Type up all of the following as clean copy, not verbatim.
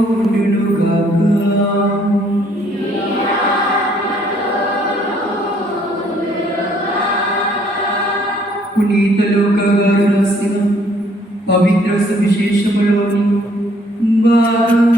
ఉండునుగాక. పునీత లూకా గారు రాసిన పవిత్ర సువిశేషములోని భాగము.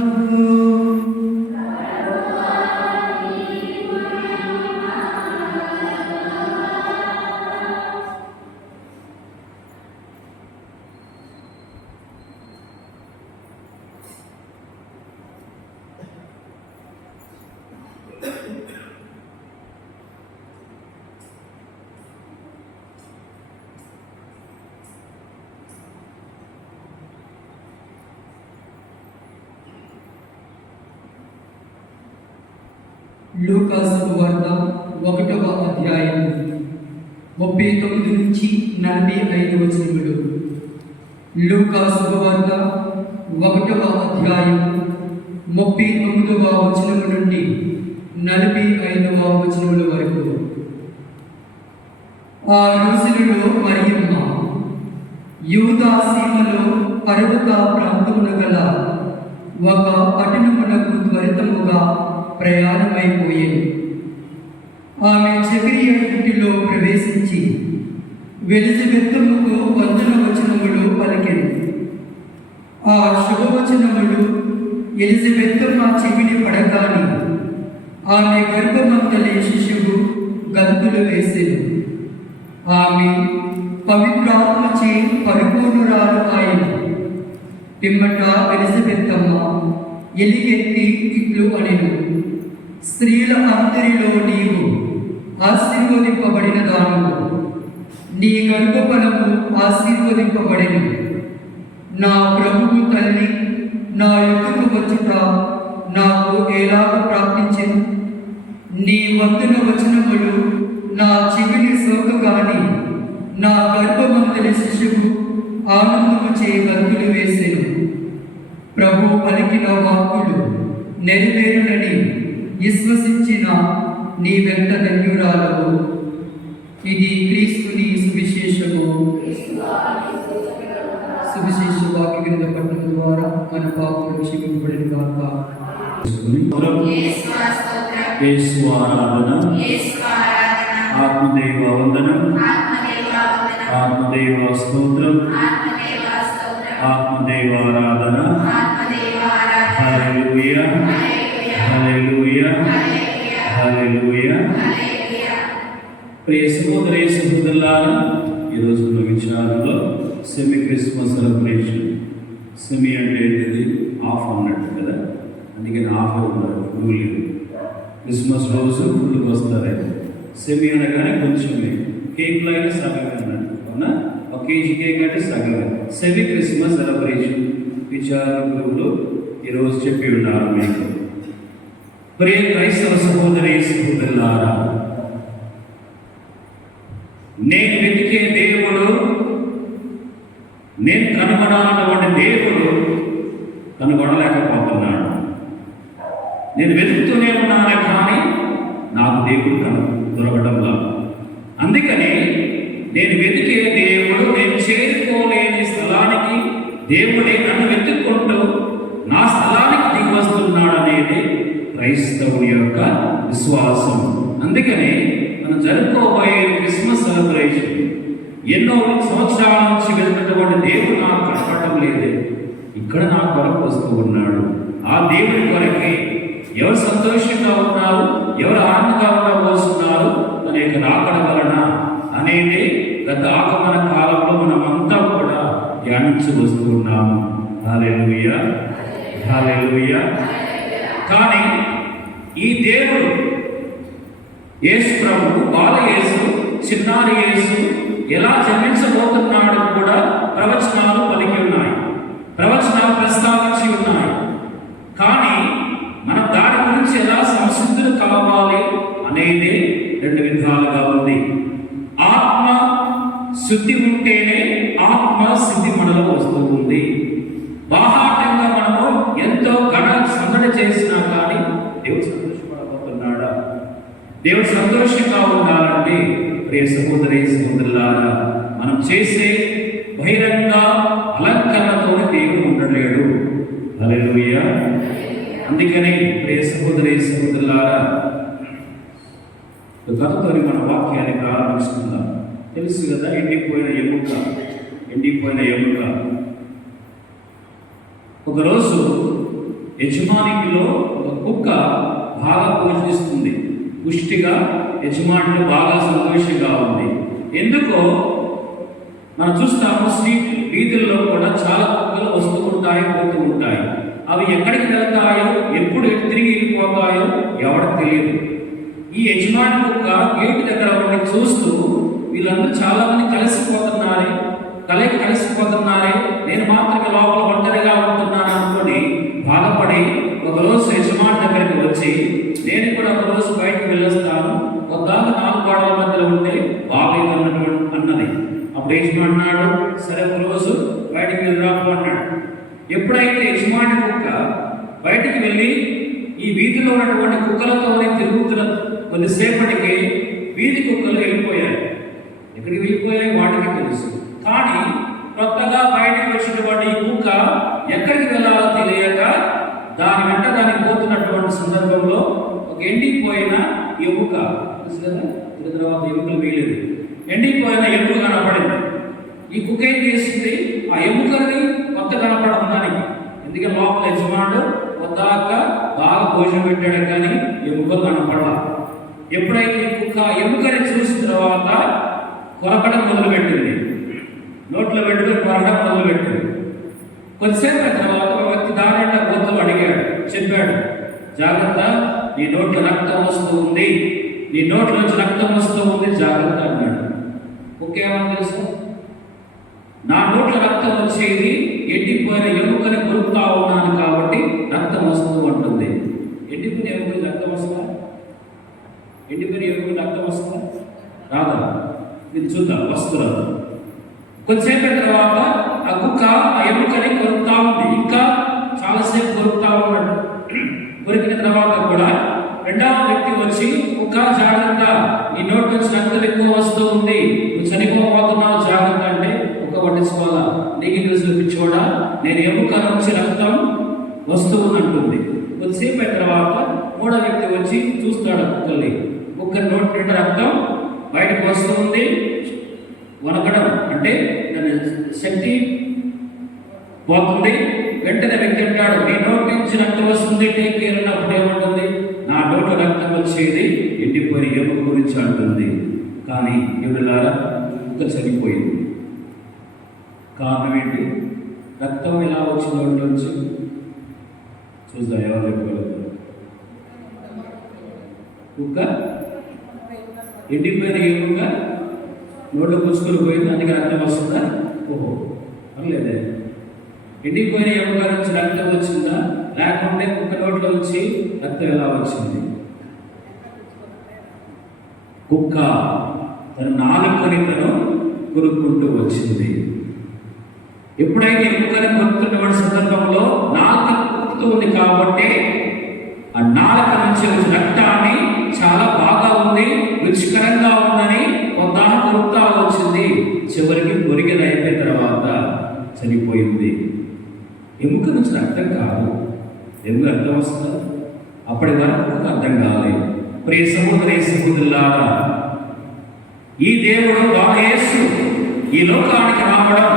లూకా శుభవార్త 1వ అధ్యాయం 39 నుంచి 45 వచనములు. లూకా శుభవార్త 1వ అధ్యాయం 39వ వచనము నుండి 45వ వచనముల వరకు. ఆ రోజులలో మరియమ్మ యూదా సీమలో పర్వత ప్రాంతమున గల ఒక పట్టణమునకు త్వరితముగా ప్రయాణమైపోయేది. ఆమె చక్రియ ఇంటిలో ప్రవేశించి ఎలిజబెత్తుకు వందన వచనములు పలికెను. ఆ శుభవచనములు ఎలిజబెత్తమ్మ చెవిని పడగాని ఆమె గర్భమంతలే శిశువు గంతులు వేసెను. ఆమె పవిత్రాత్మచే పరిపూర్ణురాలు ఆయన. పిమ్మట ఎలిజబెత్తమ్మ ఎలిగెత్తి ఇట్లు అనెను, స్త్రీల అందరిలో నీవు ఆశీర్వదింపబడిన దానివు, నీ గర్భఫలము ఆశీర్వదింపబడెను. నా ప్రభువు తల్లి నా యొద్దకు వచ్చుట నాకు ఎలాగ ప్రాప్తించెను? నీ వందన వచనములు నా చెవిని సోకగాని నా గర్భమంతలి శిశువు ఆనందము చే గంతులు వేసెను. ప్రభు పలికిన వాక్కులు నెరవేరునని విశ్వసించిన నీ వెంట ధన్యురాలవు. ఇది క్రీస్తుని సువిశేషము. సువిశేష వాక్య గ్రంథ పఠనం ద్వారా మన పాపములు క్షమింపబడిన గాక. ఆత్మదేవ వందనం, ఆత్మదేవ స్తోత్రం, ఆత్మదేవ ఆరాధన. హల్లెలూయా, హల్లెలూయా, హల్లెలూయా. ప్రియ సహోదరి సహోదరులారా, ఈరోజు విచారంలో సెమీ క్రిస్మస్ సెలబ్రేషన్. సెమీ అంటే ఏంటిది? ఆఫ్ అన్నట్టు కదా, అందుకని ఆఫ్ ఉన్నారు, ఫుల్ లేదు. క్రిస్మస్ రోజు ఫుల్కి వస్తారు. సెమీ అనగానే కొంచెమే, కేక్లో అయినా సగమే అన్నట్టు. అవునా? ఒక కేజీ కేక్ అంటే సగమే. సెమీ క్రిస్మస్ సెలబ్రేషన్ విచార గురువులు ఈరోజు చెప్పి ఉన్నారు మీకు. ప్రియ క్రైస్తవ సహోదరి సహోదరులారా, నేను వెతికే దేవుడు, నేను కనుగొనాలన్నటువంటి దేవుడు కనుగొనలేకపోతున్నాడు. నేను వెతుకుతూనే ఉన్నాను కానీ నాకు దేవుడు దొరకడంలా. అందుకని నేను వెతికే దేవుడు నేను చేరుకోలేని స్థలానికి దేవుడే నన్ను వెతుక్కుంటూ నా స్థలానికి దిగి వస్తున్నాడు అనేది క్రైస్తవుని యొక్క విశ్వాసం. అందుకని మనం జరుపుకోబోయే క్రిస్మస్ సెలబ్రేషన్ ఎన్నో సంవత్సరాల నుంచి వెళ్తున్నటువంటి దేవుడు నాకు కనపడటం లేదే, ఇక్కడ నా కొరకు వస్తూ ఉన్నాడు. ఆ దేవుడి కొరకే ఎవరు సంతోషంగా ఉన్నారు, ఎవరు ఆనందంగా ఉండబోతున్నారు అనేక రాకడ వలన అనేది గత ఆగమన కాలంలో మనమంతా కూడా ధ్యానించి వస్తూ ఉన్నాము. హల్లెలూయా, హల్లెలూయా. కానీ ఈ దేవుడు యేసు ప్రభు, బాల యేసు, చిన్నారి యేసు ఎలా జన్మించబోతున్నాడు కూడా ప్రవచనాలు పలికి ఉన్నాయి, ప్రవచనాలు ప్రస్తావించి ఉన్నాయి. కానీ మనం దాని గురించి ఎలా సంసిద్ధులు కావాలి అనేది రెండు విధాలుగా ఉంది. ఆత్మ శుద్ధి ఉంటేనే ఆత్మ సిద్ధి మనలో వస్తూ ఉంది. బాహాటంగా మనము ఎంతో ఘన సందడి చేసినా కానీ దేవుడు సంతోషపడబోతున్నాడా? దేవుడు సంతోషంగా ఉండాలంటే ప్రియ సహోదరి సహోదరులారా, మనం చేసే బహిరంగ అలంకరణతోనే దేవుడు ఉండలేడు. హల్లెలూయా. అందుకనే ప్రియ సహోదరులారా, కథతో మన వాక్యాన్ని ప్రారంభిస్తున్నాం. తెలుసు కదా, ఎండిపోయిన ఎముక. ఒకరోజు యజమానికిలో ఒక కుక్క బాగా పోషిస్తుంది, పుష్టిగా యజమానిలో బాగా సంతోషంగా ఉంది. ఎందుకో మనం చూస్తాము, స్ట్రీట్ వీధుల్లో కూడా చాలా కుక్కలు వస్తూ ఉంటాయి, పోతూ ఉంటాయి. అవి ఎక్కడికి వెళ్తాయో, ఎప్పుడు తిరిగి వెళ్ళిపోతాయో ఎవరికి తెలియదు. ఈ యజమాని కుక్క గేటు దగ్గర ఉండి చూస్తూ, వీళ్ళందరూ చాలా మంది కలిసిపోతున్నారే, నేను మాత్రమే లోపల ఒంటరిగా ఉంటున్నాను అనుకొని బాధపడి ఒకరోజు యజమాని దగ్గరికి వచ్చి, నేను కూడా ఒకరోజు బయటకు వెళ్ళొస్తాను, ఒక 4 గోడల మధ్యలో ఉంటే బాగా అన్నది. అప్పుడు యజమాని అన్నాడు, సరే ఒకరోజు బయటికి వెళ్ళరాపు అన్నాడు. ఎప్పుడైతే యజమాని కుక్క బయటికి వెళ్ళి ఈ వీధిలో ఉన్నటువంటి కుక్కలతోనే తిరుగుతున్న కొద్దిసేపటికి వీధి కుక్కలు వెళ్ళిపోయాయి. ఎక్కడికి వెళ్ళిపోయాయి వాటికి తెలుసు. కానీ కొత్తగా బయటకు వచ్చినటువంటి ఈ కుక్క ఎక్కడికి వెళ్ళాలో తెలియక దాని వెంట దానికి పోతున్నటువంటి సందర్భంలో ఒక ఎండిపోయిన ఎముక, తెలుసు కదా, తర్వాత ఎముకలు వేయలేదు, ఎండిపోయిన ఎముక కనపడింది. ఈ కుక్క ఏం చేసింది, ఆ ఎముకని కొత్త కనపడడం దానికి. ఎందుకంటే లోపల యజమానుడు కొత్తగా బాగా భోజనం పెట్టాడు, కానీ ఎముకలు కనపడాల. ఎప్పుడైతే ఈ కుక్క ఎముకని చూసిన తర్వాత కొరకడం మొదలుపెట్టింది, నోట్లో పెట్టుకుని కొరకడం మొదలుపెట్టింది. కొద్దిసేపు తర్వాత ఒక వ్యక్తి దాని గొంతులు అడిగాడు, చెప్పాడు, జాగ్రత్త, నీ నోట్లో రక్తం వస్తూ ఉంది, జాగ్రత్త అన్నాడు. ఒకేమని తెలుసు, నా నోట్ల రక్తం వచ్చేది ఎండిపోయిన ఎముకని కొరుకుతా ఉన్నాను కాబట్టి రక్తం వస్తూ ఉంటుంది. ఎండిపోయిన ఎముకని రక్తం వస్తుందా? రాదా? ఇది చూద్దాం, వస్తున్నారు. కొద్దిసేపు తర్వాత ఆ కుక్క ఆ ఎముకని కొరుకుతా ఉంది, ఇంకా చాలాసేపు కొరుకుతా ఉన్నాడు. కొరికిన తర్వాత కూడా రెండవ వ్యక్తి వచ్చి, కుక్క జాగ్రత్త, నీ నోటి నుంచి రక్తం ఎక్కువ వస్తూ ఉంది, నువ్వు చనిపోతున్నావు, జాగ్రత్త అంటే కుక్క పట్టించుకోవాలా, నీకు తెలుసు పిచ్చోడా, నేను ఎముక నుంచి రక్తం వస్తూ ఉన్నట్టుంది. కొద్దిసేపు అయిన తర్వాత మూడో వ్యక్తి వచ్చి చూస్తాడు కుక్క నోటి నిండా రక్తం బయటకు వస్తూ ఉంది, వనకడం అంటే శక్తి పోతుంది. వెంటనే వ్యక్తి అంటాడు, నీ నోటి నుంచి రక్తం వస్తుంది, టేక్ కేర్ అన్నప్పుడు ఏముంటుంది, నా నోట్లో రక్తం వచ్చేది ఎండిపోయిన ఎముక గురించి అంటుంది. కానీ ఎవరిలారా, కుక్క చనిపోయింది. కారణం ఏంటి? రక్తం ఎలా వచ్చిన నోటి నుంచి చూద్దాం, ఎవరు చెప్పగలుగుతారు? కుక్క ఎండిపోయిన ఎముక నోట్లో పుచ్చుకొని పోయింది, అందుకే రక్తం వస్తుందా? ఓహో, పర్లేదే. ఎండిపోయిన ఎముక నుంచి రక్తం వచ్చిందా, లేకుంటే కుక్క నోట్లో నుంచి రక్తం ఎలా వచ్చింది? కుక్క తన నాలుకని కొరుక్కుంటూ వచ్చింది. ఎప్పుడైతే ఎముకని కొరుకుతున్న సందర్భంలో నాలుక కొరుకుతూ ఉంది కాబట్టి ఆ నాలుక నుంచి వచ్చిన రక్తాన్ని చాలా బాగా ఉంది, రుచికరంగా ఉందని ఒక కొరుకుతా వచ్చింది. చివరికి కొరిగేది అయిపోయిన తర్వాత చనిపోయింది. ఎముక నుంచి అర్థం కాదు, ఎముక అర్థం వస్తుందా? అప్పటి వరకు అర్థం కాలేదు. ప్రియ సహోదరులారా, ఈ దేవుడు యేసు ఈ లోకానికి రావడం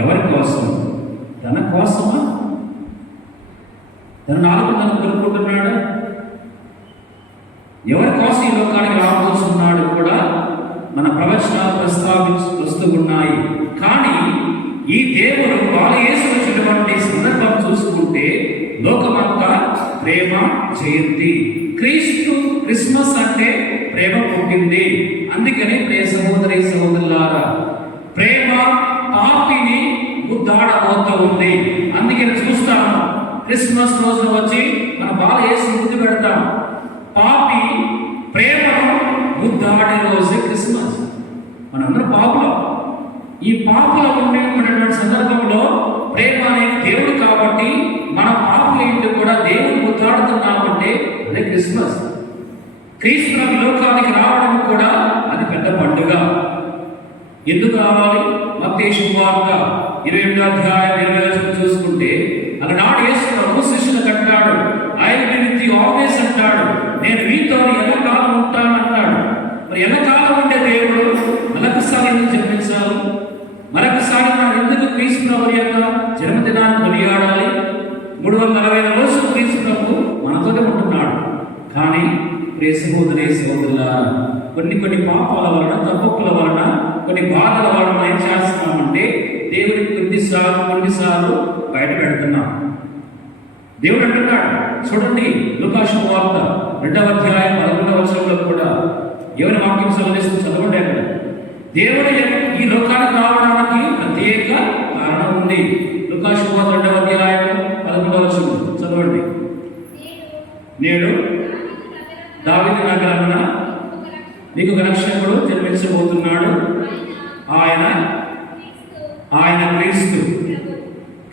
ఎవరి కోసం? తన కోసమా? తన నాలుగు తను కొనుక్కుంటున్నాడు. ఎవరి కోసం ఈ లోకానికి రాబోతున్నాడు కూడా మన ప్రవచనాలు వస్తూ ఉన్నాయి. కానీ ఈ దేవుడు యేసు వచ్చినటువంటి సందర్భం చూసుకుంటే లోకమంతా ప్రేమ జయంతి. క్రిస్మస్ అంటే ప్రేమ పుట్టింది. అందుకని ప్రియ సహోదరులారా, ప్రేమ పాపిని ముద్దాడబోతూ ఉంది. అందుకని చూస్తాము, క్రిస్మస్ రోజున వచ్చి మన యేసు ముద్దు పెడతాం. పాపి ప్రేమను ముద్దాడే రోజే క్రిస్మస్. మనందరం పాపులం. ఈ పాపుల ఉండేటువంటి సందర్భంలో ప్రేమ అనేది దేవుడు కాబట్టి మన పాపుల ఇంటి కూడా దేవుడు ముద్దాడుతున్నామంటే అదే క్రిస్మస్. క్రీస్తు లోకానికి రావడం కూడా అది పెద్ద పండుగ. ఎందుకు రావాలి? మత్తయి శుభవార్త 28వ అధ్యాయం 20వ వచనం చూసుకుంటే, అలనాడు యేసు ప్రభు శిష్యుల 40 రోజులు క్రీస్తు ప్రభు మనతోనే ఉంటున్నాడు. కానీ ప్రియ సహోదరి సహోదరులారా, కొన్ని పాపాల వలన, తప్పుల వలన, కొన్ని బాధల వలన ఏం చేస్తున్నామంటే దేవుడికి కొన్నిసార్లు బయట పెడుతున్నాం. దేవుడు అంటున్నాడు చూడండి, లూకా శుభవార్త 2వ అధ్యాయం 11వ వచనంలో కూడా ఎవరి వాక్యం సెలవిస్తూ చదవండి. అక్కడ దేవుడు ఈ లోకానికి రావడానికి ప్రత్యేక కారణం ఉంది. లూకా శుభవార్త 2వ అధ్యాయం 11వ వచనం చదవండి. నేడు దావీదు నగరమున మీకు ఒక రక్షకుడు జన్మించబోతున్నాడు. ఆయన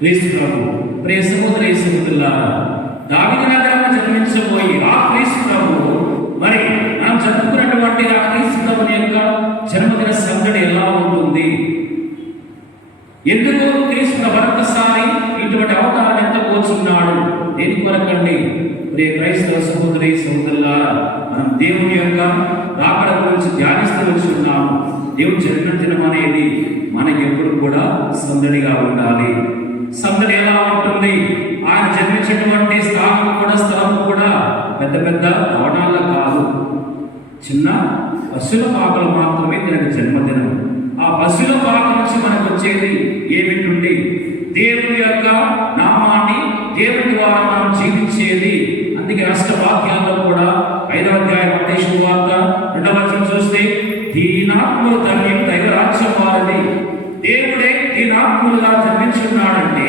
క్రీస్తు ప్రభు. ప్రియ సహోదరి సహోదరులారా, దావీదు నగరమున జన్మించబోయి ఆ క్రీస్తు ప్రభు, మరి మనం జరుపుకున్నటువంటి ఆ క్రీస్తు ప్రభుని యొక్క జన్మదిన సందడి ఎలా ఉంటుంది? ఎందుకు క్రీస్తు మరొకసారి ఇటువంటి అవతారం ఎత్తబోతున్నాడు? దేని కొరకండి? ప్రియ క్రైస్తవ సహోదరి సహోదరులారా, మనం దేవుని యొక్క రాకడ గురించి ధ్యానిస్తూ వచ్చున్నాము. దేవుని జన్మదినం అనేది మనకి ఎప్పుడు కూడా సందడిగా ఉండాలి. సందడి ఎలా ఉంటుంది? ఆయన జన్మించినటువంటి స్థలం కూడా పెద్ద పెద్ద భవనాల్లో కాదు, చిన్న పశువుల పాకలు మాత్రమే దీనికి జన్మదినం. ఆ పశువుల పాక నుంచి మనకు వచ్చేది ఏమిటి? దేవుని యొక్క నామాన్ని, దేవుని ద్వారా మనం జీవించేది. అందుకే అష్టవాక్యాల్లో కూడా 5వ అధ్యాయం మత్తయి శుభవార్త 2వ వచనం చూస్తే, దీనాత్ములు ధన్యం దైవరాజ్యం వారిది. దేవుడే దీనాత్ములుగా జన్మించున్నాడంటే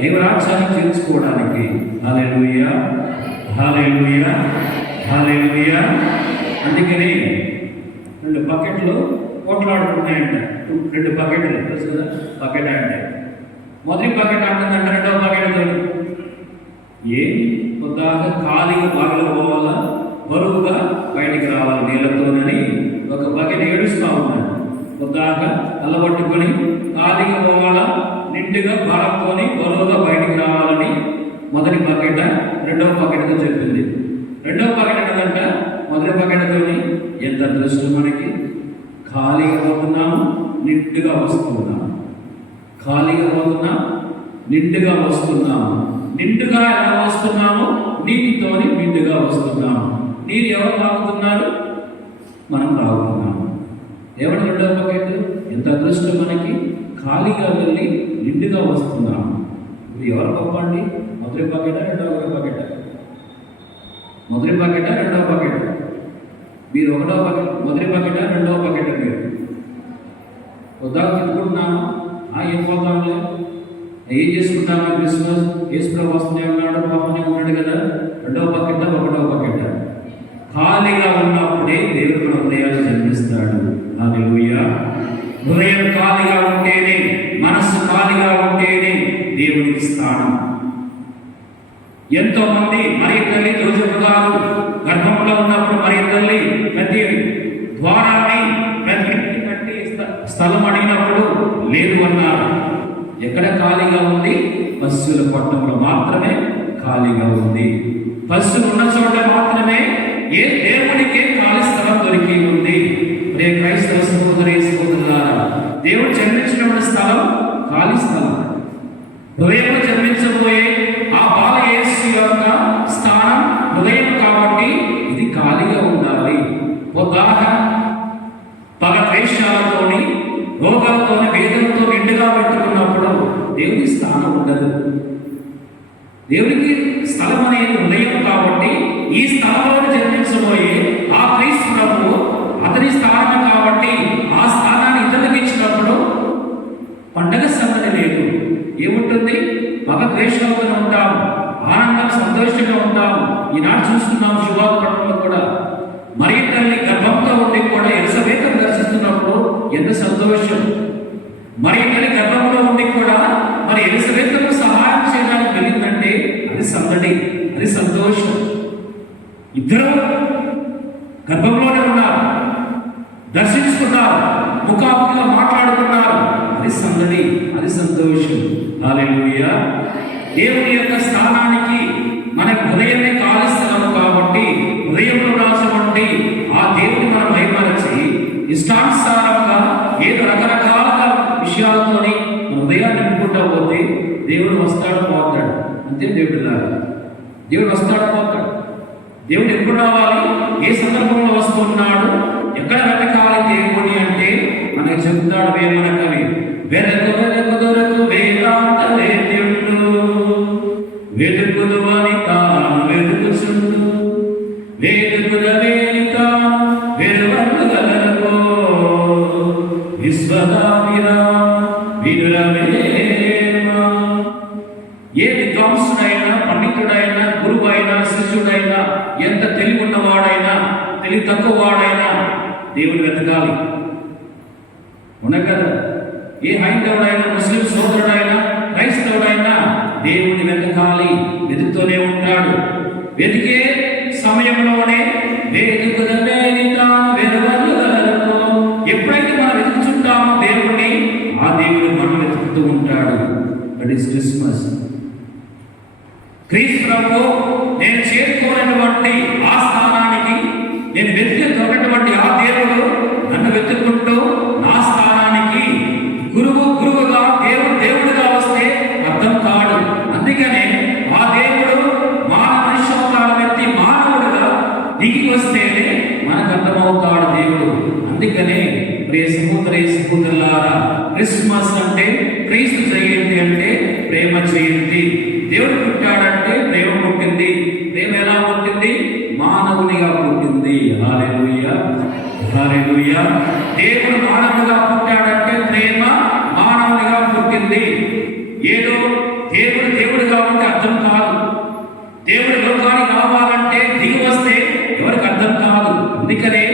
దైవరాజ్యాన్ని తీర్చుకోవడానికి. హల్లెలూయా, హల్లెలూయా, హల్లెలూయా. అందుకని 2 బకెట్లు పోట్లాడుతున్నాయంట. 2 బకెట్లు తెలుసు కదా, బకెట్ అంటే మొదటి బకెట్ అంటుందంట 2వ బకెట్ కొద్దాగా ఖాళీగా బాగా పోవాలా, బరువుగా బయటికి రావాలి నీళ్ళతోనని ఒక బకెట్ ఏడుస్తూ ఉన్నాడు. కొద్దాగా అల్లబట్టుకొని ఖాళీగా పోవాలా, నిండుగా బాగుకొని బరువుగా బయటికి రావాలని మొదటి బకెట్ 2వ బకెట్తో చెప్పింది. 2వ బకెట్ ఏంటంట, మొదటి బకెట్తోని ఎంత అదృష్టం మనకి. ఖాళీగా పోతున్నాము, నిండుగా వస్తున్నాము. ఖాళీగా పోతున్నాం, నిండుగా వస్తున్నాము. నిండుగా ఎలా వస్తున్నాము? నీటితోని నిండుగా వస్తున్నాము. నీరు ఎవరు తాగుతున్నారు? మనం తాగుతున్నాము. ఎవరు 2వ బకెట్? ఎంత అదృష్టం మనకి. ఖాళీగా వెళ్ళి నిండుగా వస్తున్నాము. ఇది ఎవరు గొప్ప అండి? మొదటి బకెటా 2వ బకెటా? మొదటి బకెటా 2వ బకెట్? మీరు 1వ బకెట్, మొదటి బకెటా 2వ బకెట్? మీరు ఉదాహరణ తిట్టుకుంటున్నాము. ఏం పోతాంలే, ఏం చేసుకుంటాము? క్రిస్మస్ యేసుప్రభు వస్తూనే ఉన్నాడు, పాపనే ఉన్నాడు కదా. 2వ బకెటా 1వ బకెటా? ఖాళీగా ఉన్నప్పుడే దేవుడు మన హృదయాన్ని జన్మిస్తాడు. హల్లెలూయా. హృదయం ఖాళీగా ఉంటేనే, మనస్సు ఖాళీగా ఉంటేనే దేవునికి స్థానం. ఎంతో మంది మరి తల్లి యోసేపు గారు గర్భంలో ఉన్నప్పుడు మరి తల్లి ప్రతి ద్వారాన్ని ప్రతి కట్టి స్థలం అడిగినప్పుడు లేదు అన్నారు. ఎక్కడ ఖాళీగా ఉంది? పశువుల కొట్టంలో మాత్రమే ఖాళీగా ఉంది. పశువులు ఉన్న చోట మాత్రమే ఏ దేవుడికి ఖాళీ స్థలం దొరికి ఉంది. రే క్రైస్తవ సహోదరి సహోదరులారా, దేవుడు జన్మించినటువంటి స్థలం ఖాళీ స్థలం. హృదయంలో జన్మించబోయే ఆ బాల యేసు యొక్క స్థానం హృదయం కాబట్టి ఇది ఖాళీగా ఉండాలి. ఉదాహరణ, పగ ద్వేషాలతోని, రోగాలతోని, వేదనతో నిండుగా పెట్టుకున్నప్పుడు దేవుని స్థానం ఉండదు. దేవునికి స్థలం అనేది హృదయం కాబట్టి ఈ స్థలంలో జన్మించబోయే ఆ క్రీస్తు ప్రభువు అతని స్థానం కాబట్టి ఆ స్థానాన్ని ఇతరులకు ఇచ్చినప్పుడు పండగ సందడి లేదు. ఏముంటుంది? మగ ద్వేషాలతో ఉంటాము, ఆనందం సంతోషంగా ఉంటాము. ఈనాడు చూస్తున్నాం శుభాపట్టణంలో కూడా మరి తల్లి గర్భంతో ఉండి కూడా ఎలిజబెతును దర్శిస్తున్నప్పుడు ఎంత సంతోషం. మరి తల్లి గర్భంలో ఉండి కూడా మరి ఎలిజబెతుకు సహాయం చేయడానికి వెళ్ళిందంటే అది సందడి, అది సంతోషం. ఇద్దరు గర్భంలోనే ఉన్నారు, దర్శించుకున్నారు, ముఖాముఖిగా మాట్లాడుకున్నారు. అది సందడి, అది సంతోషం. హల్లెలూయా. దేవుని యొక్క స్థానానికి మన హృదయమే ఖాళీ స్థలం కాబట్టి హృదయంలో రాసినటువంటి ఆ దేవుని మనం మైమరచి ఇష్టానుసారంగా ఏదో రకరకాల విషయాలతోని మన హృదయాన్ని నింపుకుంటా పోతే దేవుడు వస్తాడు, పోతాడు. అంతే దేవుడు లాగా. దేవుడు వస్తాడు పోతాడు. దేవుడు ఎప్పుడు రావాలి, ఏ సందర్భంలో వస్తున్నాడు, ఎక్కడ వెతకాలి దేవుని అంటే మనకి చెబుతాడు వేమన కవి. వెనక వెనక దొరకు వేదాంత వేద్యుడు, వెతుకుదు అని తాను వెతుకుచుండు, వేదుకుల వేని తాను వెలువగలరో, విశ్వదావిరా వినురవేమా. ఏ విద్వాంసుడైనా, పండితుడైనా, గురువైనా, శిష్యుడైనా, ఎంత తెలివి ఉన్నవాడైనా, తెలివి తక్కువ వాడైనా దేవుని వెతకాలి. ఉన్నాయి కదా. ఏ హైందవుడైనా, ముస్లిం సోదరుడైనా, క్రైస్తవుడైనా దేవుని వెతకాలి, వెతుకుతూనే ఉంటాడు. వెతికే సమయంలోనే ఎప్పుడైతే మనం వెతుకుతుంటామో దేవుడిని, ఆ దేవుడు మనం వెతుకుతూ ఉంటాడు. That is Christmas. క్రీస్తు ప్రభు నేను చేరుకోనటువంటి ఆ స్థానానికి, నేను వెతికి దొరకటువంటి ఆ దేవుడు నన్ను వెతుక్కుంటూ నా స్థానానికి గురువుగా దేవుడుగా వస్తే అర్థం కాడు. అందుకనే ఆ దేవుడు మనుష్యావతారం ఎత్తి మానవుడుగా దిగి వస్తేనే మనకు అర్థమవుతాడు దేవుడు. అందుకనే ప్రియ సహోదరులారా, క్రిస్మస్ అంటే, క్రీస్తు జయంతి అంటే ప్రేమ జయంతి. దేవుడు పుట్టాడంటే ప్రేమ పుట్టింది. ప్రేమ ఎలా పుట్టింది? మానవునిగా పుట్టింది. హల్లెలూయా, హల్లెలూయా. దేవుడు మానవునిగా పుట్టాడంటే ప్రేమ మానవునిగా పుట్టింది. ఏదో దేవుడిగా ఉంటే అర్థం కాదు. దేవుడు లోకానికి రావాలంటే దిగి వస్తే ఎవరికి అర్థం కాదు. అందుకనే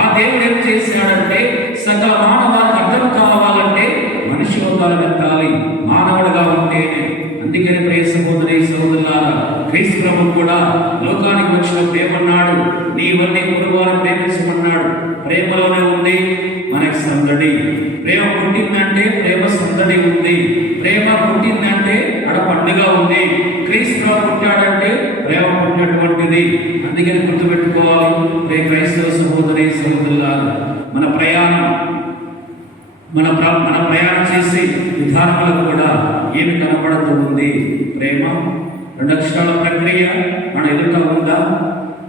ఆ దేవుడు ఏం చేశాడంటే, సకల మానవానికి అర్థం కావాలంటే మనిషి అవతారం ఎత్తాలి, మానవుడిగా ఉంటేనే. అందుకని ప్రియ సహోదరులారా, క్రీస్తు ప్రభు కూడా లోకానికి వచ్చినప్పుడు ఏమన్నాడు? నీవన్నీ పొరుగువారిని ప్రేమించమన్నాడు. ప్రేమలోనే ఉంది మనకి సందడి. ప్రేమ పుట్టిందంటే ప్రేమ సందడి ఉంది. ప్రేమ పుట్టిందంటే అక్కడ పండుగ ఉంది. క్రీస్తు ప్రభు పుట్టాడంటే ప్రేమ పుట్టినటువంటిది. అందుకని గుర్తుపెట్టుకోవాలి రే క్రైస్తవ సహోదరులారా, మన ప్రయాణం చేసే విధానాలు కూడా ఏమి కనపడుతూ ఉంది? ప్రేమ. 2 అక్షరాల ప్రక్రియ మన ఎదుట ఉందా?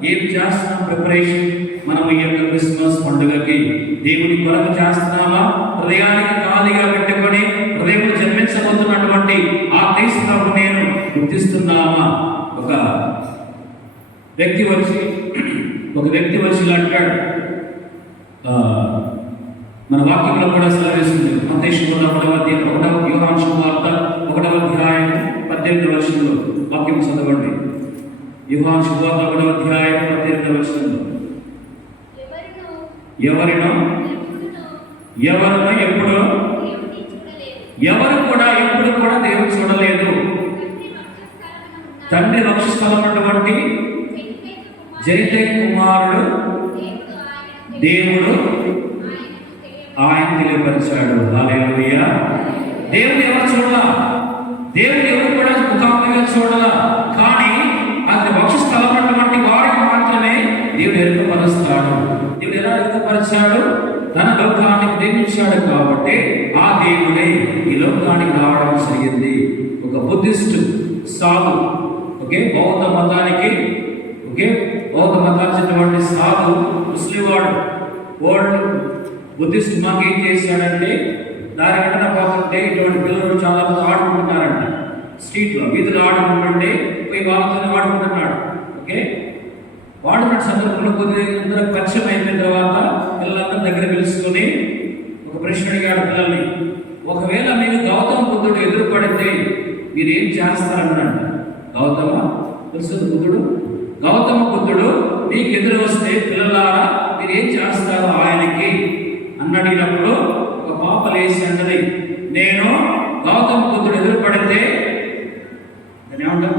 ఏం చేస్తున్నాం ప్రిపరేషన్? మనం ఈ యొక్క క్రిస్మస్ పండుగకి దేవుని కొరకు చేస్తున్నామా? హృదయానికి ఖాళీగా పెట్టుకొని హృదయంలో జన్మించబోతున్నటువంటి ఆ క్రీస్తు ప్రభు నేను గుర్తిస్తున్నామా? ఒక వ్యక్తి వచ్చి అంటాడు, మన వాక్యంలో కూడా సెలవిస్తుంది. మత్తయి శుభవార్త 1వ అధ్యాయం 18వ వచనంలో వాక్యం చదవండి. యోహాను శుభవార్త 1వ అధ్యాయం 18వ వచనంలో, ఎవరు కూడా ఎప్పుడు కూడా దేవుడు చూడలేదు. తండ్రి వక్షస్థలం ఉన్నటువంటి జైతే కుమారుడు దేవుడు ఆయన తెలియపరిచాడు. హల్లెలూయా. దేవుడు ఎవరు చూడాల? దేవుడు ఎవరు కూడా ముఖాముఖిగా చూడాల. కానీ అతని వక్షస్థలం ఉన్నటువంటి వారికి మాత్రమే దేవుడు ఎరుకపరుస్తాడు. దేవుడు ఎలా ఎరుకపరిచాడు? తన లోకాన్ని ప్రేమించాడు కాబట్టి ఆ దేవుడే ఈ లోకానికి రావడం జరిగింది. ఒక బుద్ధిస్ట్ సాధు, బౌద్ధ మతానికి సాధు, ముస్లిం వాడు బుద్ధిస్ట్ మాకు ఏం చేశాడంటే, దాని వెంటనే పోతుంటే ఇటువంటి పిల్లలు చాలా మంది ఆడుకుంటున్నారంట. స్ట్రీట్లో వీధులు ఆడుకుంటుంటే పోయి వాళ్ళతో ఆడుకుంటున్నాడు. వాడుకున్న సందర్భంలో కొద్దిగా పరిచయం అయిపోయిన తర్వాత పిల్లలందరూ దగ్గర పిలుచుకొని ఒక ప్రశ్న అడిగాడు పిల్లల్ని. ఒకవేళ మీరు గౌతమ బుద్ధుడు ఎదురుపడితే మీరు ఏం చేస్తారన్నాడు. గౌతమ బుద్ధుడు మీకు ఎదురు వస్తే పిల్లలారా మీరు ఏం చేస్తారు ఆయనకి అని అడిగినప్పుడు ఒక పాప లేచి అంటది, నేను గౌతమ బుద్ధుడు ఎదురుపడితే ఏమంటాం?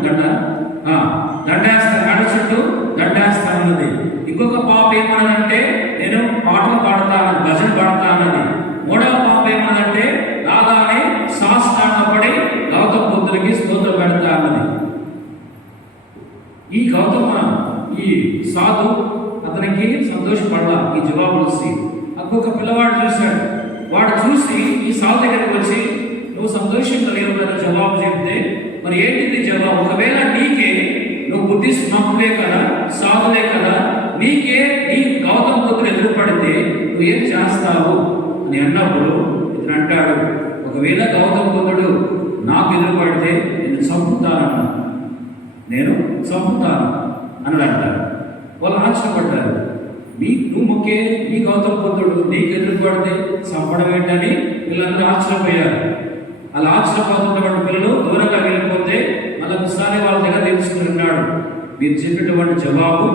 దండేస్తాను, నడుచుంటూ దండేస్తానన్నది. ఇంకొక పాప ఏమన్నదంటే నేను పాటలు పాడతాను, భజన పాడతానన్నది. 3వ పాప ఏమన్నదంటే రాగానే సాష్టాంగపడి గౌతమ బుద్ధుడికి స్తోత్రం పెడతా అన్నది. ఈ సాధు అతనికి సంతోషపడ్డా ఈ జవాబు వచ్చి. ఇంకొక పిల్లవాడు చూశాడు. వాడు చూసి ఈ సాధు దగ్గరికి వచ్చి, నువ్వు సంతోషంగా లేవు కదా జవాబు చెప్తే మరి ఏంటిది జవాబు? ఒకవేళ నీకే, నువ్వు బుద్ధి స్మార్టులే కదా, సాధులే కదా, నీకే నీ గౌతమ బుద్ధుడు ఎదురుపడితే నువ్వు ఏం చేస్తావు అని అన్నప్పుడు ఇతను అంటాడు, ఒకవేళ గౌతమ బుద్ధుడు నాకు ఎదురుపడితే నేను చంపుతాను అని అంటారు. వాళ్ళు ఆశ్చర్యపడ్డారు. నువ్వు మొక్కే నీ గౌతమ బుద్ధుడు నీకు ఎదురుపడితే చంపడం ఏంటని వీళ్ళందరూ ఆశ్చర్యపోయారు. అలా ఆశ్చర్యపోతున్నటువంటి పిల్లలు దూరంగా వెళ్ళిపోతే మళ్ళొకసారి వాళ్ళ దగ్గర తెలుసుకున్నాడు. మీరు చెప్పినటువంటి జవాబు,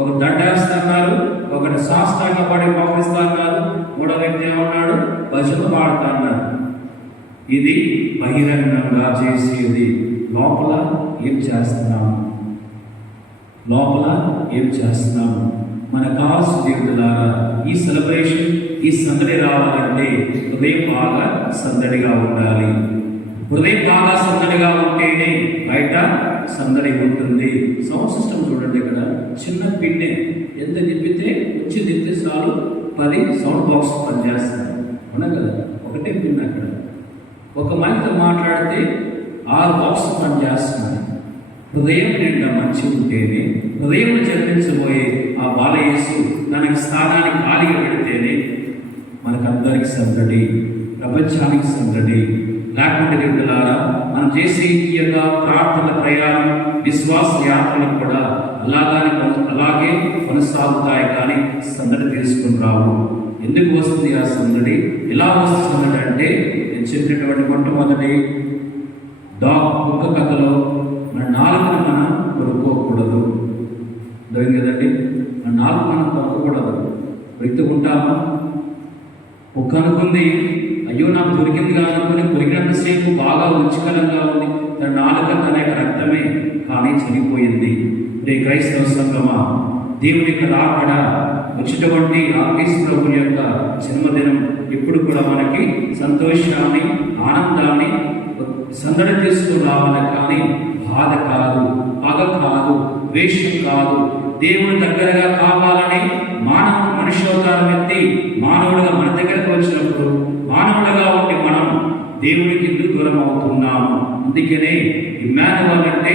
ఒక దండేస్తున్నారు, ఒకటి శాస్త్రంగా పడి మోపిస్తా అన్నారు, మూడో వ్యక్తి ఏమన్నాడు, భజన పాడుతా అన్నారు. ఇది బహిరంగంగా చేసేది. లోపల ఏం చేస్తున్నాము? మన కావాల్సిన జీవితాలారా ఈ సెలబ్రేషన్, ఈ సందడి రావాలంటే హృదయం బాగా సందడిగా ఉండాలి. హృదయం బాగా సందడిగా ఉంటేనే బయట సందడి ఉంటుంది. సౌండ్ సిస్టమ్ చూడండి, ఇక్కడ చిన్న పిన్నే ఎంత తిప్పితే వచ్చి తిప్పితే చాలు 10 సౌండ్ బాక్స్ పనిచేస్తాయి. అవునా కదా? ఒకటే పిన్ అక్కడ. ఒక మైక్తో మాట్లాడితే 6 బాక్స్ పనిచేస్తున్నాయి. హృదయం నిండా మంచి ఉంటేనే, హృదయం జన్మించబోయే ఆ బాలయేసు తనకి స్థానాన్ని ఖాళీగా పెడితేనే మనకందరికి సందడి, ప్రపంచానికి సందడి. లేకుంటే బిడ్డలారా, మనం చేసే ఈ యొక్క ప్రార్థన ప్రయాణం, విశ్వాస యాత్రలు కూడా అలాగే కొనసాగుతాయి, కానీ సందడి తీసుకుని రావు. ఎందుకు వస్తుంది ఆ సందడి? ఎలా వస్తుంది అంటే, నేను చెప్పినటువంటి మొట్టమొదటి కుక్క కథలో మన నాలుగుని మనం కొనుక్కోకూడదు. అర్థం కదండి? మన నాలుగు మనం కొనుక్కోకూడదు. వెతుకుంటామా? కుక్క అనుకుంది, అయ్యో నాకు దొరికింది కాదనుకుని కొరికినంతసేపు బాగా రుచికరంగా ఉంది, తన నాలుక తన యొక్క రక్తమే, కానీ చనిపోయింది. క్రైస్తవ సంఘమా, దేవుని యొక్క రాకడ వచ్చినటువంటి యేసు ప్రభుని యొక్క జన్మదినం ఎప్పుడు కూడా మనకి సంతోషాన్ని, ఆనందాన్ని, సందడి తీసుకుని రావాలి, కానీ బాధ కాదు, పగ కాదు, ద్వేషం కాదు. దేవుని దగ్గరగా కావాలని మనుష్యోతారం ఎత్తి మానవుడిగా మన దగ్గరకు వచ్చినప్పుడు మానవుడిగా ఉండి మనం దేవుడికి ఎందుకు దూరం అవుతున్నాము? అందుకనే ఇమ్మానుయేల్ అంటే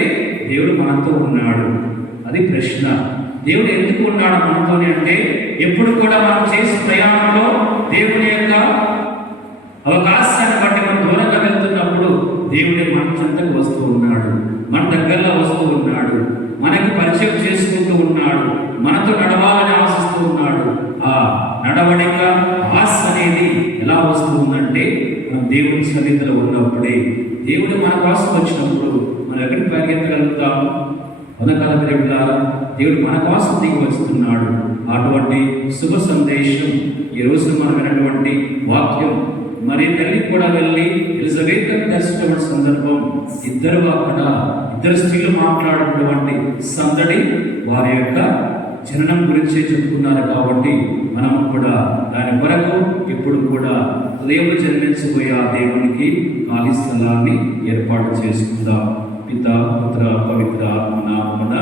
దేవుడు మనతో ఉన్నాడు. అది ప్రశ్న. దేవుడు ఎందుకు ఉన్నాడు మనతోనే అంటే, ఎప్పుడు కూడా మనం చేసే ప్రయాణంలో దేవుని యొక్క అవకాశాన్ని బట్టి మనం దూరంగా వెళ్తున్నప్పుడు దేవుడే మన చెంతకు వస్తూ ఉన్నాడు, మన దగ్గరలో వస్తూ ఉన్నాడు, మనకి పరిచయం చేసుకుంటూ ఉన్నాడు, మనతో నడవాలని ఆశిస్తూ ఉన్నాడు. ఆ నడవడిక ఆశ అనేది ఎలా వస్తూ ఉందంటే, మనం దేవుని సన్నిధిలో ఉన్నప్పుడే. దేవుడు మన కోసం వచ్చినప్పుడు మనం ఎక్కడికి పరిగెత్తగలుగుతాము? పదకాల బిడ్డలారా, దేవుడు మన కోసం దిగి వస్తున్నాడు. అటువంటి శుభ సందేశం ఈరోజు మనం విన్నటువంటి వాక్యం. మరి తల్లికి కూడా వెళ్ళి ఎలిజబెత్ దర్శించిన సందర్భం, ఇద్దరు స్త్రీలు మాట్లాడినటువంటి సందడి వారి యొక్క జననం గురించే చెప్పుకున్నారు. కాబట్టి మనం కూడా దాని కొరకు ఇప్పుడు కూడా ఉదయం జన్మించబోయే ఆ దేవునికి ఖాళీ స్థలాన్ని ఏర్పాటు చేసుకుందాం. పితా, పుత్ర, పవిత్ర ఆత్మ నామమున